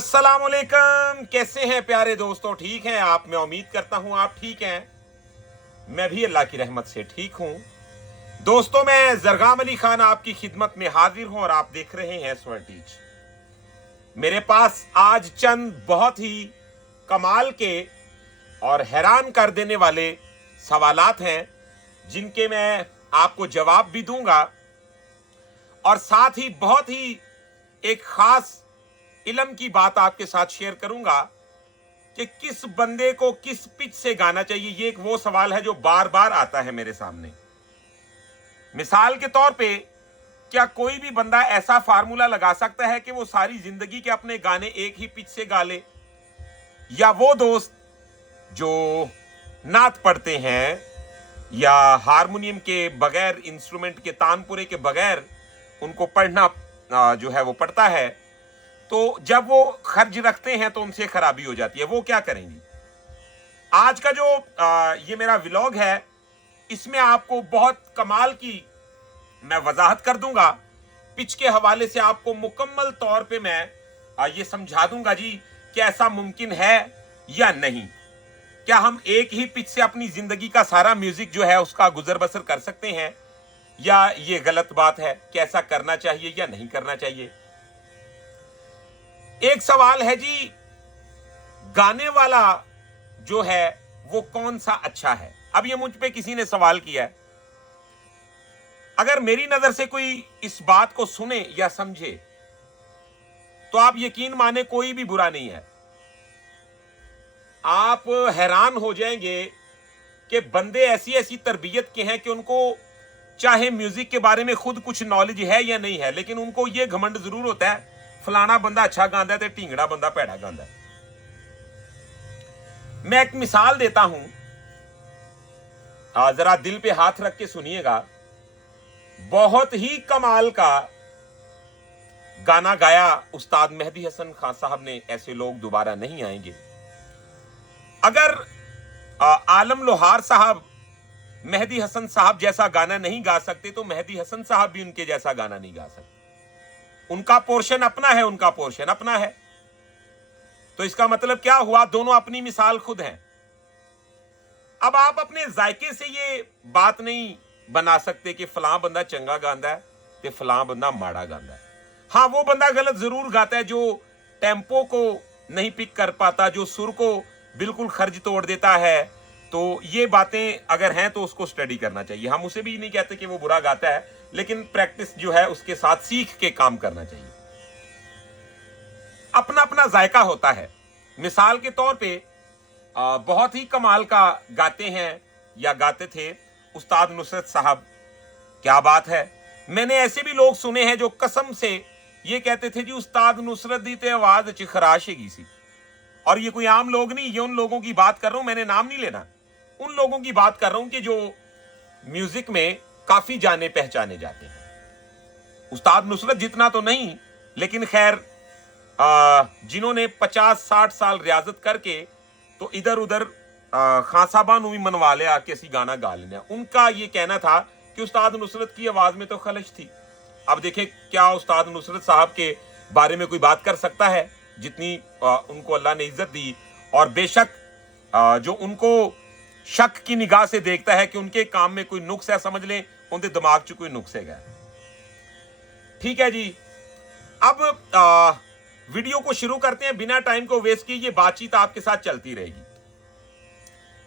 अस्सलाम वालेकुम। कैसे हैं प्यारे दोस्तों? ठीक हैं आप? मैं उम्मीद करता हूं आप ठीक हैं। मैं भी अल्लाह की रहमत से ठीक हूं। दोस्तों, मैं जरगाम अली खान आपकी खिदमत में हाजिर हूं और आप देख रहे हैं स्वर्ण टीच। मेरे पास आज चंद बहुत ही कमाल के और हैरान कर देने वाले सवालात हैं, जिनके मैं आपको जवाब भी दूंगा और साथ ही बहुत ही एक खास इल्म की बात आपके साथ शेयर करूंगा कि किस बंदे को किस पिच से गाना चाहिए। ये एक वो सवाल है जो बार बार आता है मेरे सामने। मिसाल के तौर पे, क्या कोई भी बंदा ऐसा फार्मूला लगा सकता है कि वो सारी जिंदगी के अपने गाने एक ही पिच से गा ले? या वो दोस्त जो नात पढ़ते हैं या हारमोनियम के बगैर, इंस्ट्रूमेंट के तानपुरे के बगैर उनको पढ़ना जो है वो पढ़ता है, तो जब वो खर्च रखते हैं तो उनसे खराबी हो जाती है, वो क्या करेंगी? आज का जो ये मेरा व्लॉग है, इसमें आपको बहुत कमाल की मैं वजाहत कर दूंगा। पिच के हवाले से आपको मुकम्मल तौर पे मैं ये समझा दूंगा जी कि ऐसा मुमकिन है या नहीं। क्या हम एक ही पिच से अपनी जिंदगी का सारा म्यूजिक जो है उसका गुजर बसर कर सकते हैं, या ये गलत बात है? कैसा करना चाहिए या नहीं करना चाहिए? एक सवाल है जी, गाने वाला जो है वो कौन सा अच्छा है? अब ये मुझ पे किसी ने सवाल किया है। अगर मेरी नजर से कोई इस बात को सुने या समझे तो आप यकीन माने कोई भी बुरा नहीं है। आप हैरान हो जाएंगे कि बंदे ऐसी ऐसी तरबियत के हैं कि उनको चाहे म्यूजिक के बारे में खुद कुछ नॉलेज है या नहीं है, लेकिन उनको यह घमंड जरूर होता है, फलाना बंदा अच्छा गांदा है तो ढींगड़ा बंदा भैड़ा गांदा है। मैं एक मिसाल देता हूं, जरा दिल पे हाथ रख के सुनिएगा। बहुत ही कमाल का गाना गाया उस्ताद मेहदी हसन खान साहब ने। ऐसे लोग दोबारा नहीं आएंगे। अगर आलम लोहार साहब मेहदी हसन साहब जैसा गाना नहीं गा सकते तो मेहदी हसन साहब भी उनके जैसा गाना नहीं गा सकते। उनका पोर्शन अपना है, उनका पोर्शन अपना है। तो इसका मतलब क्या हुआ? दोनों अपनी मिसाल खुद हैं। अब आप अपने जायके से ये बात नहीं बना सकते कि फलां बंदा चंगा गांदा है ते फलां बंदा माड़ा गांदा है। हाँ, वो बंदा गलत जरूर गाता है जो टेम्पो को नहीं पिक कर पाता, जो सुर को बिल्कुल खर्ज तोड़ देता है। तो ये बातें अगर हैं तो उसको स्टडी करना चाहिए। हम उसे भी नहीं कहते कि वो बुरा गाता है, लेकिन प्रैक्टिस जो है उसके साथ सीख के काम करना चाहिए। अपना अपना जायका होता है। मिसाल के तौर पे बहुत ही कमाल का गाते हैं या गाते थे उस्ताद नुसरत साहब। क्या बात है! मैंने ऐसे भी लोग सुने हैं जो कसम से ये कहते थे जी उस्ताद नुसरत दी ते आवाज च खराश हैगी सी। और ये कोई आम लोग नहीं, ये उन लोगों की बात कर रहा हूं, मैंने नाम नहीं लेना। उन लोगों की बात कर रहा हूं कि जो म्यूजिक में काफी जाने पहचाने जाते हैं। उस्ताद नुसरत जितना तो नहीं, लेकिन खैर जिन्होंने 50-60 साल रियाजत करके तो इधर उधर खान साहबा भी मनवा लिया कि असी गाना गा लेना। उनका ये कहना था कि उस्ताद नुसरत की आवाज में तो खलश थी। अब देखें, क्या उस्ताद नुसरत साहब के बारे में कोई बात कर सकता है जितनी उनको अल्लाह ने इज्जत दी? और बेशक जो उनको शक की निगाह से देखता है कि उनके काम में कोई नुक्स है, समझ लें उनके दिमाग च कोई नुक्स है। ठीक है जी, अब वीडियो को शुरू करते हैं। बिना टाइम को वेस्ट किए ये बातचीत आपके साथ चलती रहेगी।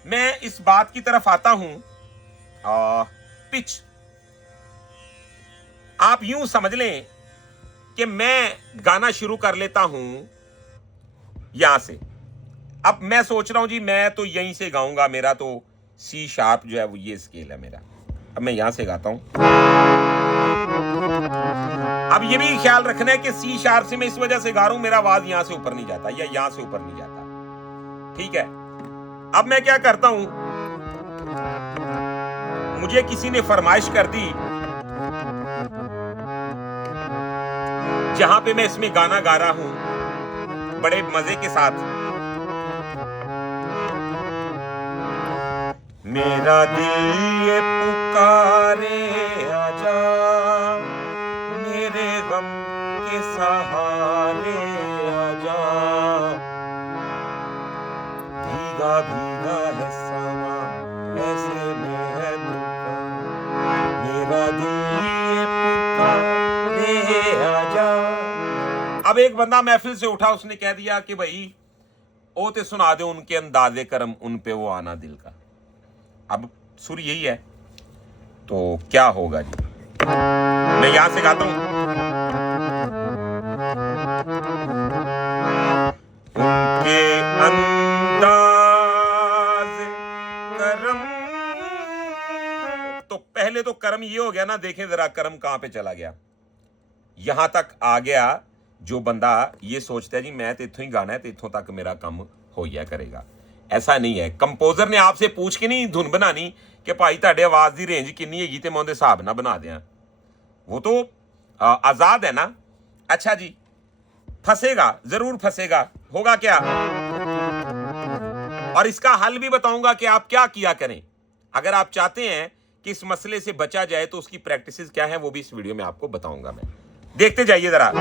मैं इस बात की तरफ आता हूं, पिच। आप यूं समझ लें कि मैं गाना शुरू कर लेता हूं यहां से। अब मैं सोच रहा हूं जी मैं तो यहीं से गाऊंगा, मेरा तो सी शार्प जो है वो ये स्केल है मेरा। अब मैं यहां से गाता हूं। अब ये भी ख्याल रखना है कि सी शार्प से मैं इस वजह से गा रहा हूं, मेरा आवाज यहां से ऊपर नहीं जाता या यहां से ऊपर नहीं जाता। ठीक है, अब मैं क्या करता हूं, मुझे किसी ने फरमाइश कर दी जहां पे मैं इसमें गाना गा रहा हूं बड़े मजे के साथ। मेरा दिल ये पुकारे आजा, मेरे गम के सहारे आजा, भीगा भीगा है सामा, ऐसे में है तूफान, मेरा दिल ये पुकारे आजा। अब एक बंदा महफिल से उठा, उसने कह दिया कि भाई ओ ते सुना दे उनके अंदाजे करम, उन पे वो आना दिल का। अब सुर यही है, तो क्या होगा जी? मैं यहां से गाता हूं। उनके अंदाज करम, तो पहले तो कर्म ये हो गया ना, देखें जरा कर्म कहां पे चला गया। यहां तक आ गया जो बंदा ये सोचता है जी मैं तो इत्थों ही गाना है, तो इत्थों तक मेरा काम हो गया करेगा। ऐसा नहीं है। कंपोजर ने आपसे पूछ के नहीं धुन बनानी कि भाई ताड़े आवाज की रेंज कितनी हैगी ते मैं उहदे हिसाब ना बना दियां। वो तो आजाद है ना। अच्छा जी, फंसेगा, जरूर फंसेगा। होगा क्या? और इसका हल भी बताऊंगा कि आप क्या किया करें अगर आप चाहते हैं कि इस मसले से बचा जाए। तो उसकी प्रैक्टिसेस क्या है वो भी इस वीडियो में आपको बताऊंगा मैं। देखते जाइए जरा।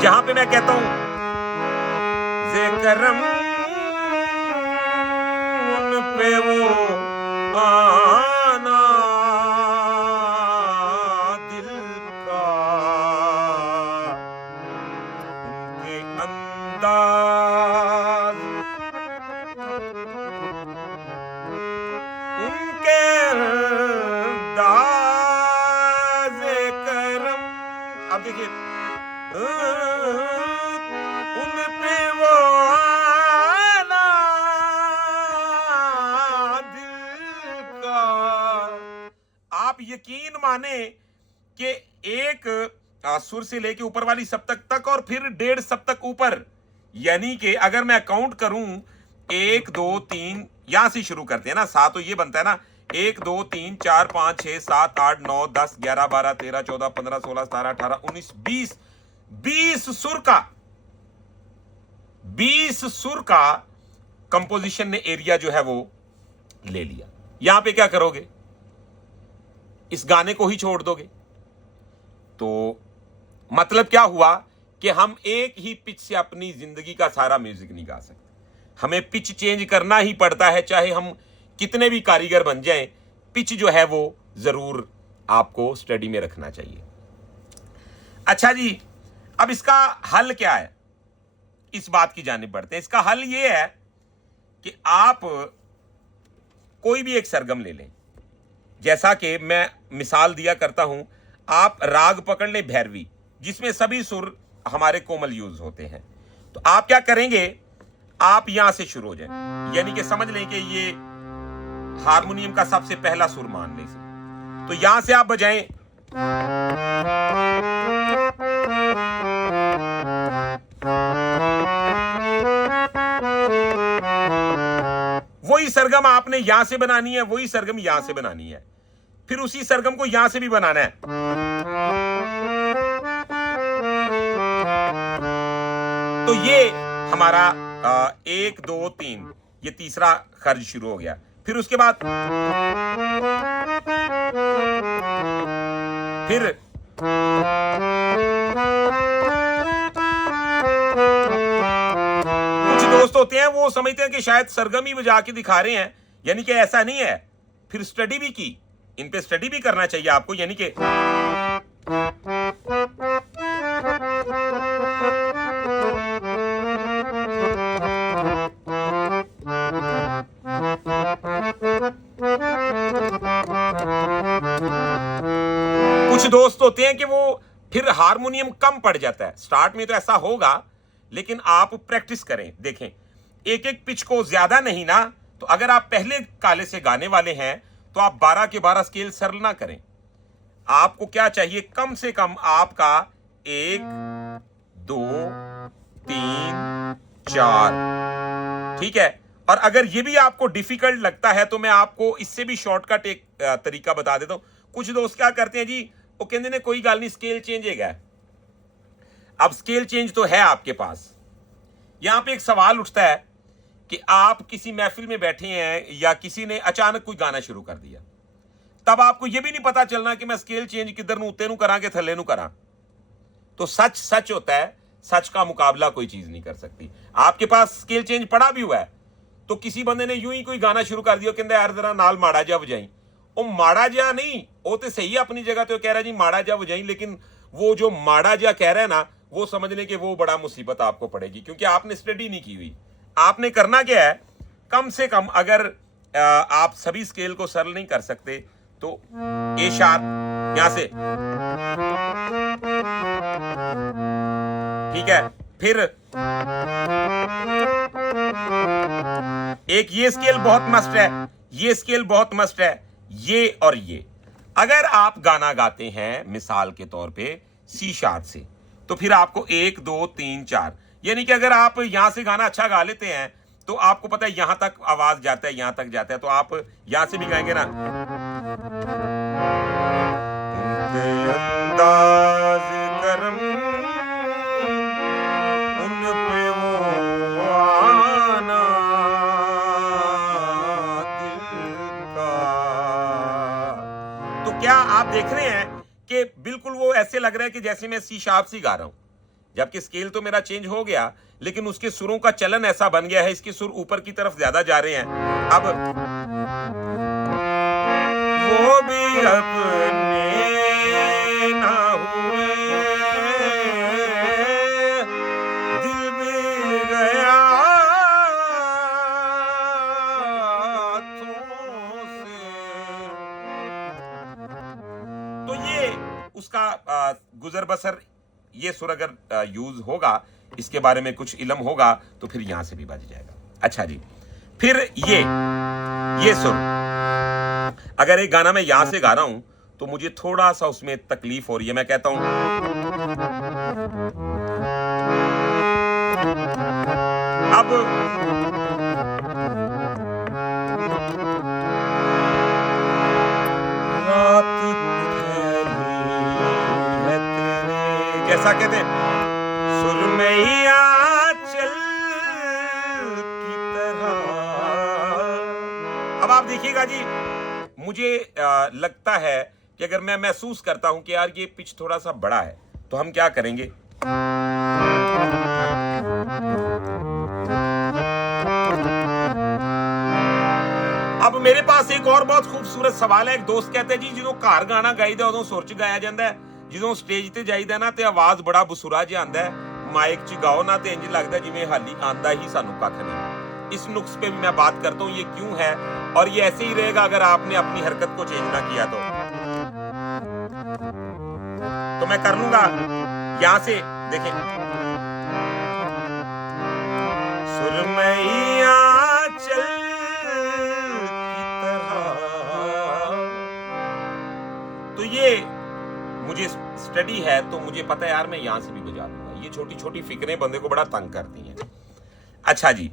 जहां पे मैं कहता हूं ज़िक्रम पे वो आना दिल का, उनके अंदाज, उनके अंदाज़े करम। अब देखिए, उन पे वो आना दिल का। आप यकीन माने कि एक सुर से लेके ऊपर वाली सप्तक तक और फिर 1.5 सप्तक ऊपर, यानी कि अगर मैं काउंट करूं 1 2 3, यहां से शुरू करते हैं ना, 7 तो ये बनता है ना, 1 2 3 4 5 6 7 8 9 10 11 12 13 14 15 16 17 18 19 20 20 सुर का कंपोजिशन ने एरिया जो है वो ले लिया। यहां पे क्या करोगे? इस गाने को ही छोड़ दोगे। तो मतलब क्या हुआ कि हम एक ही पिच से अपनी जिंदगी का सारा म्यूजिक नहीं गा सकते। हमें पिच चेंज करना ही पड़ता है, चाहे हम कितने भी कारीगर बन जाएं। पिच जो है वो जरूर आपको स्टडी में रखना चाहिए। अच्छा जी, अब इसका हल क्या है? इस बात की जानिब बढ़ते हैं। इसका हल ये है कि आप कोई भी एक सरगम ले लें। जैसा कि मैं मिसाल दिया करता हूं, आप राग पकड़ लें भैरवी, जिसमें सभी सुर हमारे कोमल यूज होते हैं। तो आप क्या करेंगे, आप यहां से शुरू हो जाएं, यानी कि समझ लें कि ये हारमोनियम का सबसे पहला सुर मान लें। तो यहां से आप बजाएं, वही सरगम आपने यहां से बनानी है, वही सरगम यहां से बनानी है, फिर उसी सरगम को यहां से भी बनाना है। तो ये हमारा 1 2 3, ये तीसरा खर्च शुरू हो गया। फिर उसके बाद फिर कुछ दोस्त होते हैं वो समझते हैं कि शायद सरगम ही बजा के दिखा रहे हैं, यानी कि ऐसा नहीं है। फिर स्टडी भी की, इन पे स्टडी भी करना चाहिए आपको, यानी कि कुछ दोस्त होते हैं कि वो फिर हारमोनियम कम पड़ जाता है। स्टार्ट में तो ऐसा होगा, लेकिन आप प्रैक्टिस करें। देखें, एक एक पिच को ज्यादा नहीं ना, तो अगर आप पहले काले से गाने वाले हैं तो आप 12 के 12 स्केल सरल ना करें। आपको क्या चाहिए, कम से कम आपका 1 2 3 4, ठीक है। और अगर ये भी आपको डिफिकल्ट लगता है तो मैं आपको इससे भी शॉर्टकट एक तरीका बता देता हूं। कुछ दोस्त क्या करते हैं जी, वो कहते हैं कोई गल नहीं, स्केल चेंज है। अब स्केल चेंज तो है आपके पास। यहां पे एक सवाल उठता है कि आप किसी महफिल में बैठे हैं या किसी ने अचानक कोई गाना शुरू कर दिया, तब आपको यह भी नहीं पता चलना कि मैं स्केल चेंज किधर नू, उत्ते नू करा के थल्ले नू करा। तो सच सच होता है, सच का मुकाबला कोई चीज नहीं कर सकती। आपके पास स्केल चेंज पड़ा भी हुआ है, तो किसी बंदे ने यूं ही कोई गाना शुरू कर दिया, कहते यार जरा नाल माड़ा जा बजाई, वो माड़ा जा नहीं, वो तो सही है अपनी जगह, तो कह रहा जी माड़ा जा बजाई, लेकिन वो जो माड़ा जा कह रहा है ना, वो समझने के वो बड़ा मुसीबत आपको पड़ेगी, क्योंकि आपने स्टडी नहीं की हुई। आपने करना क्या है, कम से कम अगर आप सभी स्केल को सरल नहीं कर सकते तो ए शार्प यहां से, ठीक है, फिर एक ये स्केल बहुत मस्ट है, ये स्केल बहुत मस्ट है, ये और ये। अगर आप गाना गाते हैं मिसाल के तौर पे सी शार्प से, तो फिर आपको 1 2 3 4, यानी कि अगर आप यहां से गाना अच्छा गा लेते हैं तो आपको पता है यहां तक आवाज जाता है, यहां तक जाता है, तो आप यहां से भी गाएंगे ना, अंदाज करम उन पे वो आना दिल का। तो क्या आप देख रहे हैं कि बिल्कुल वो ऐसे लग रहा है कि जैसे मैं सी शार्प सी गा रहा हूं, जबकि स्केल तो मेरा चेंज हो गया, लेकिन उसके सुरों का चलन ऐसा बन गया है, इसके सुर ऊपर की तरफ ज्यादा जा रहे हैं। अब वो भी अपने ना हुए, दिल भी गया हाथों से। तो ये उसका गुजर बसर, ये सुर अगर यूज होगा, इसके बारे में कुछ इल्म होगा, तो फिर यहां से भी बज जाएगा। अच्छा जी, फिर ये सुर, अगर एक गाना मैं यहां से गा रहा हूं तो मुझे थोड़ा सा उसमें तकलीफ हो रही है, मैं कहता हूं अब रात है तेरे, जैसा कहते हैं सुरमैया चल की तरह। अब आप देखिएगा जी, मुझे लगता है कि अगर मैं महसूस करता हूं कि यार ये पिच थोड़ा सा बड़ा है, तो हम क्या करेंगे, अब मेरे पास एक और बहुत खूबसूरत सवाल है। एक दोस्त कहते हैं जी जो घर गाना गाईदा उदों सुर च गाया जाता है, जो स्टेज ते जाईदा ना ते आवाज बड़ा बसुरा जिहा आंदा है, माइक च गाओ ना तो इंज लगता है जिवें हाली आंदा ही सानू कख नहीं। इस नुक्स पे मैं बात करता हूं, ये क्यों है और ये ऐसे ही रहेगा अगर आपने अपनी हरकत को चेंज ना किया तो मैं कर लूंगा यहां से, देखें, सुरमैया चल की तरह। तो ये मुझे स्टडी है, तो मुझे पता है यार मैं यहां से भी बजा लूंगा। ये छोटी छोटी फिक्रें बंदे को बड़ा तंग करती हैं। अच्छा जी,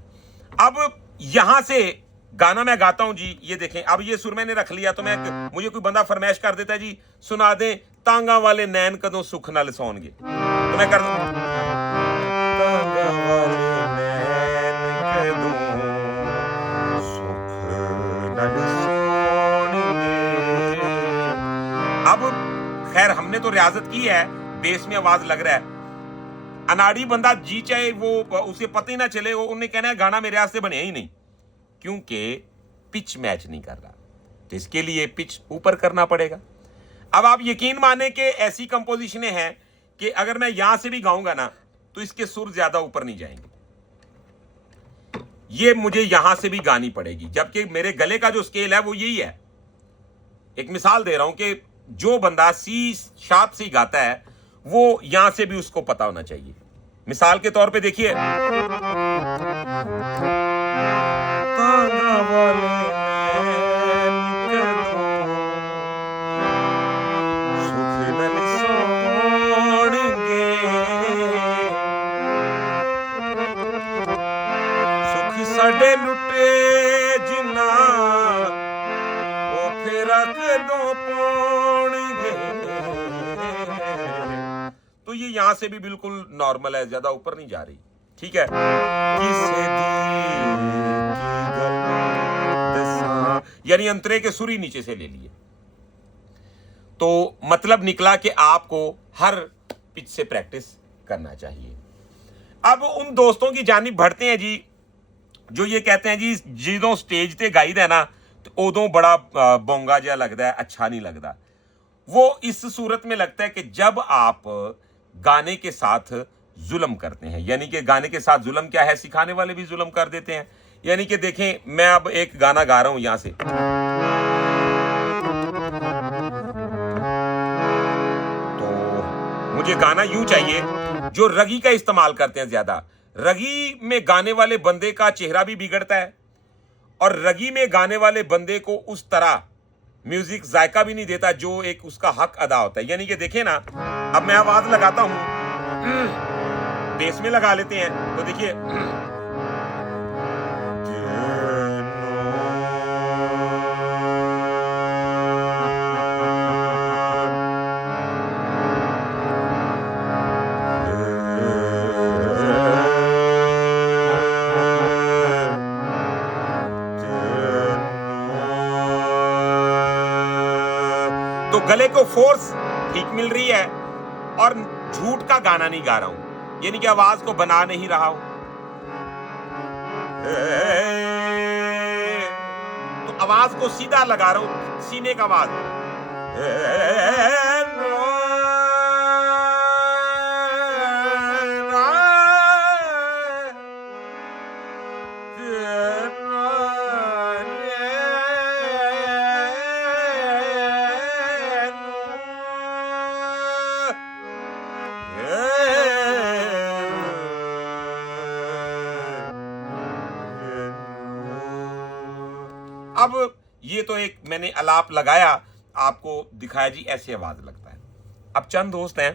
अब यहां से गाना मैं गाता हूं जी, ये देखें, अब ये सुर मैंने रख लिया, तो मैं, मुझे कोई बंदा फरमाइश कर देता है जी सुना दे तांगा वाले नैन कदों सुख नाल सौणगे, तो मैं कर दूं तांगा वाले नैन कदों सुख नाल सौणगे। अब खैर हमने तो रियाजत की है, बेस में आवाज लग रहा है, अनाड़ी बंदा जी चाहे वो उसे पता ही ना चले, वो उन्हें कहना है गाना मेरे हाथ से बने ही नहीं, क्योंकि पिच मैच नहीं कर रहा, तो इसके लिए पिच ऊपर करना पड़ेगा। अब आप यकीन माने कि ऐसी कंपोजिशनें हैं कि अगर मैं यहां से भी गाऊंगा ना तो इसके सुर ज्यादा ऊपर नहीं जाएंगे, ये मुझे यहां से भी गानी पड़ेगी, जबकि मेरे गले का जो स्केल है वो यही है। एक मिसाल दे रहा हूं कि जो बंदा सी शार्प से गाता है वो यहां से भी उसको पता होना चाहिए। मिसाल के तौर पे देखिए, तांगा वाले नैन कदों सुख नाल सौणगे, सुख साडे लुटे जिन्ना ओ फिर कदों पाउणगे। तो ये यहां से भी बिल्कुल नॉर्मल है, ज्यादा ऊपर नहीं जा रही, ठीक है। किसे यानी अंतरे के सुर ही नीचे से ले लिए, तो मतलब निकला कि आपको हर पिच से प्रैक्टिस करना चाहिए। अब उन दोस्तों की जानिब बढ़ते हैं जी जो ये कहते हैं जी जो स्टेज ते गाई है ना तो उदों बड़ा बोंगा जिहा लगता है, अच्छा नहीं लगता। वो इस सूरत में लगता है कि जब आप गाने के साथ जुल्म करते हैं, यानी कि गाने के साथ जुल्म क्या है, सिखाने वाले भी जुल्म कर देते हैं। यानी कि देखें, मैं अब एक गाना गा रहा हूं यहां से, तो मुझे गाना यूं चाहिए। जो रगी का इस्तेमाल करते हैं ज्यादा, रगी में गाने वाले बंदे का चेहरा भी बिगड़ता है और रगी में गाने वाले बंदे को उस तरह म्यूजिक जायका भी नहीं देता जो एक उसका हक अदा होता है। यानी कि देखें ना, अब मैं आवाज लगाता हूं, बेस में लगा लेते हैं, तो देखिए तो गले को फोर्स ठीक मिल रही है और झूठ का गाना नहीं गा रहा हूं, यानी कि आवाज को बना नहीं रहा हूं। तो आवाज को सीधा लगा रहा हूं, सीने का आवाज। अब ये तो एक मैंने अलाप लगाया, आपको दिखाया जी, ऐसे आवाज लगता है। अब चंद दोस्त हैं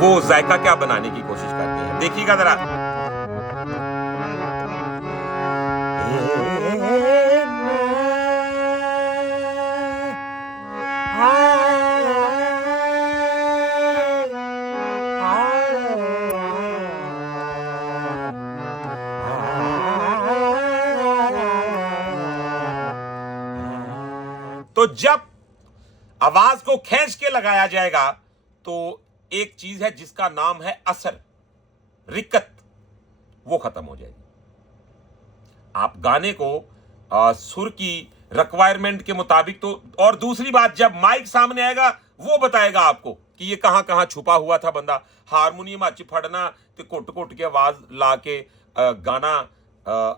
वो जायका क्या बनाने की कोशिश करते हैं, देखिएगा जरा। तो जब आवाज को खींच के लगाया जाएगा तो एक चीज है जिसका नाम है असर, रिक्कत, वो खत्म हो जाएगी। आप गाने को सुर की रिक्वायरमेंट के मुताबिक तो, और दूसरी बात, जब माइक सामने आएगा वो बताएगा आपको कि ये कहां कहां छुपा हुआ था बंदा। हारमोनियम हथ फड़ना ते घुट घुट के आवाज ला के गाना,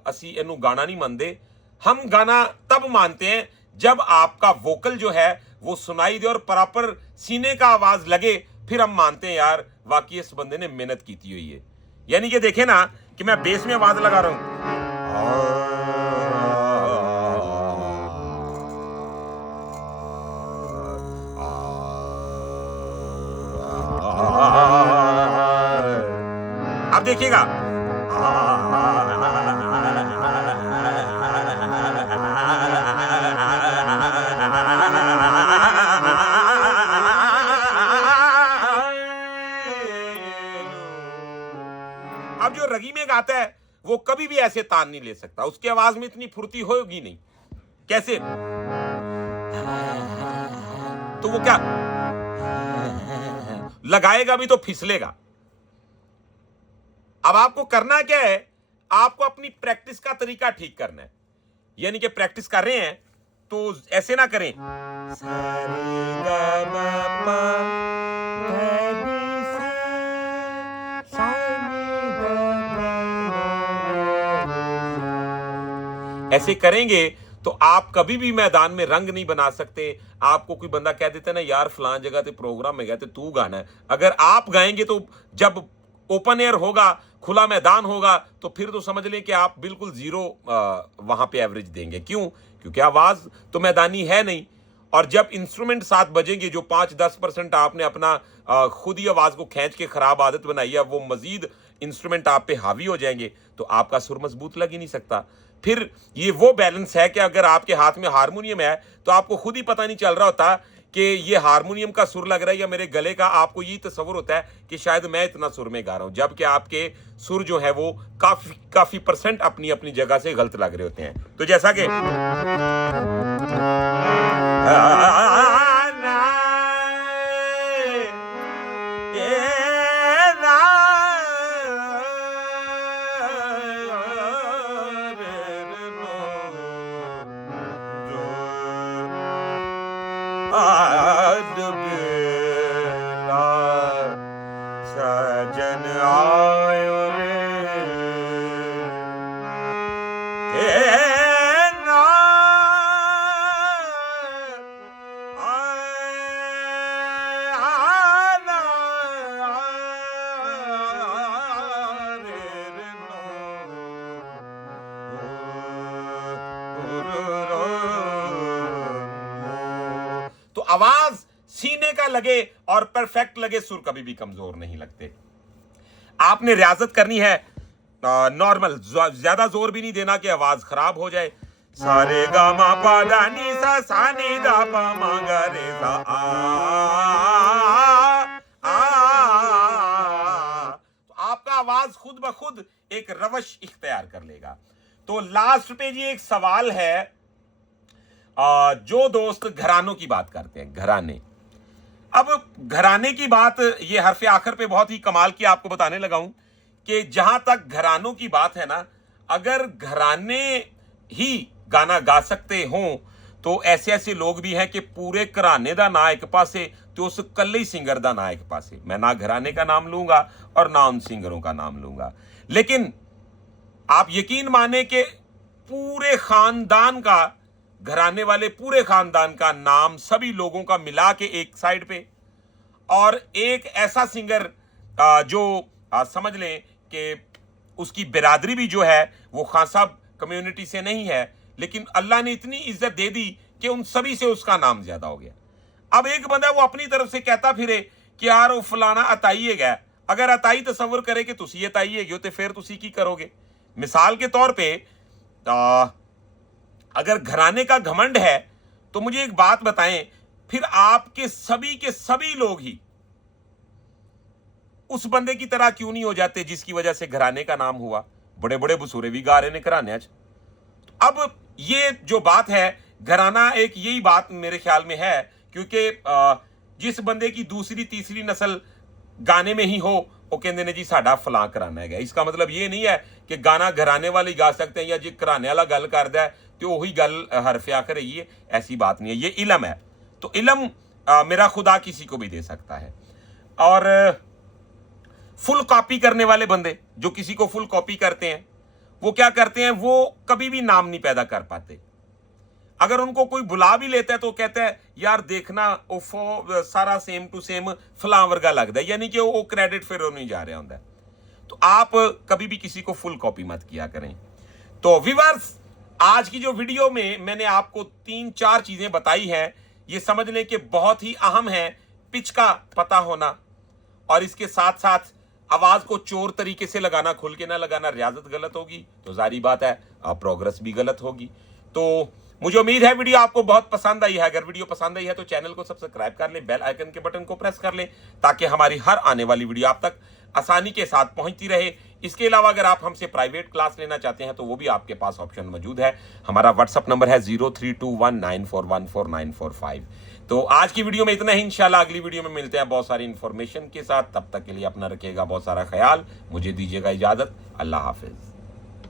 असी इनू गाना नहीं मानते। हम गाना तब मानते हैं जब आपका वोकल जो है वो सुनाई दे और प्रॉपर सीने का आवाज लगे, फिर हम मानते हैं यार वाकई इस बंदे ने मेहनत की हुई है। यानी कि देखे ना कि मैं बेस में आवाज लगा रहा हूं, अब देखिएगा, अब जो रगी में गाता है वो कभी भी ऐसे तान नहीं ले सकता, उसकी आवाज में इतनी फुर्ती होगी नहीं। कैसे? तो वो क्या लगाएगा भी तो फिसलेगा। अब आपको करना क्या है, आपको अपनी प्रैक्टिस का तरीका ठीक करना है। यानी कि प्रैक्टिस कर रहे हैं तो ऐसे ना करें, ऐसे करेंगे तो आप कभी भी मैदान में रंग नहीं बना सकते। आपको कोई बंदा कह देता है ना, यार फलान जगह पे प्रोग्राम में गया तो तू गाना है, अगर आप गाएंगे तो जब ओपन एयर होगा, खुला मैदान होगा, तो फिर तो समझ लें कि आप बिल्कुल जीरो वहां पे एवरेज देंगे। क्यों? क्योंकि आवाज तो मैदानी है नहीं। और जब इंस्ट्रूमेंट साथ बजेंगे, जो 5-10% आपने अपना खुद ही आवाज को खींच के खराब आदत बनाई है, वो मजीद इंस्ट्रूमेंट आप पे हावी हो जाएंगे, तो आपका सुर मजबूत लग ही नहीं सकता। फिर ये वो बैलेंस है कि अगर आपके हाथ में हारमोनियम है तो आपको खुद ही पता नहीं चल रहा होता कि ये हारमोनियम का सुर लग रहा है या मेरे गले का। आपको यही तस्वुर होता है कि शायद मैं इतना सुर में गा रहा हूं, जबकि आपके सुर जो है वो काफी परसेंट अपनी अपनी जगह से गलत लग रहे होते हैं। तो जैसा कि आज बेला सजन आयो रे ना तो आवाज सीने का लगे और परफेक्ट लगे, सुर कभी भी कमजोर नहीं लगते। आपने रियाजत करनी है नॉर्मल, ज्यादा जोर भी नहीं देना कि आवाज खराब हो जाए। सारे गा मा पा दा नी सा नी दा पा मा गा रे सा तो आपका आवाज खुद ब खुद एक रवश इख्तियार कर लेगा। तो लास्ट पे जी एक सवाल है, जो दोस्त घरानों की बात करते हैं, घराने। अब घराने की बात, ये हरफ आखिर पे बहुत ही कमाल की आपको बताने लगा हूं कि जहां तक घरानों की बात है ना, अगर घराने ही गाना गा सकते हों तो ऐसे ऐसे लोग भी हैं कि पूरे घराने दा ना एक पासे तो उस कल्ले ही सिंगर दा ना एक पासे। मैं ना घराने का नाम लूंगा और ना उन सिंगरों का नाम लूंगा, लेकिन आप यकीन माने कि पूरे खानदान का, घराने वाले पूरे खानदान का नाम सभी लोगों का मिला के एक साइड पे, और एक ऐसा सिंगर जो समझ लें कि उसकी बिरादरी भी जो है वो खान साहब कम्युनिटी से नहीं है, लेकिन अल्लाह ने इतनी इज्जत दे दी कि उन सभी से उसका नाम ज्यादा हो गया। अब एक बंदा वो अपनी तरफ से कहता फिरे कि यार वो फलाना अताई है, अगर अताई तस्वर करे कि तुसी अताई है तो फिर तुसी की करोगे। मिसाल के तौर पे अगर घराने का घमंड है तो मुझे एक बात बताएं, फिर आपके सभी के सभी लोग ही उस बंदे की तरह क्यों नहीं हो जाते जिसकी वजह से घराने का नाम हुआ। बड़े बड़े बसूरे भी गा रहे ने घराने। अब ये जो बात है, घराना एक यही बात मेरे ख्याल में है, क्योंकि जिस बंदे की दूसरी तीसरी नस्ल गाने में ही हो वो कहते ने जी साडा फलां घराना है। इसका मतलब ये नहीं है कि गाना घराने वाले गा सकते हैं या जी घराने वाला गल करदा है तो वही गल हरफ आखिर है, ये ऐसी बात नहीं है। ये इलम है, तो इलम मेरा खुदा किसी को भी दे सकता है। और फुल कॉपी करने वाले बंदे जो किसी को फुल कॉपी करते हैं, वो क्या करते हैं, वो कभी भी नाम नहीं पैदा कर पाते। अगर उनको कोई बुला भी लेता है तो कहता है यार देखना उफो सारा सेम टू सेम फलां वर्गा लगता है, यानी कि वो क्रेडिट फिर नहीं जा रहा होता है। तो आप कभी भी किसी को फुल कॉपी मत किया करें। तो व्यूअर्स, आज की जो वीडियो में मैंने आपको 3-4 चीजें बताई हैं, ये समझ लें कि बहुत ही अहम है पिच का पता होना, और इसके साथ साथ आवाज को चोर तरीके से लगाना, खुल के ना लगाना, रियाजत गलत होगी तो जारी बात है प्रोग्रेस भी गलत होगी। तो मुझे उम्मीद है वीडियो आपको बहुत पसंद आई है। अगर वीडियो पसंद आई है तो चैनल को सब्सक्राइब कर लें, बेल आइकन के बटन को प्रेस कर लें, ताकि हमारी हर आने वाली वीडियो आप तक आसानी के साथ पहुंचती रहे। इसके अलावा अगर आप हमसे प्राइवेट क्लास लेना चाहते हैं तो वो भी आपके पास ऑप्शन मौजूद है। हमारा व्हाट्सअप नंबर है 0321941445। तो आज की वीडियो में इतना ही। इंशाल्लाह अगली वीडियो में मिलते हैं बहुत सारी इंफॉर्मेशन के साथ। तब तक के लिए अपना रखिएगा बहुत सारा ख्याल। मुझे दीजिएगा इजाजत। अल्लाह हाफिज।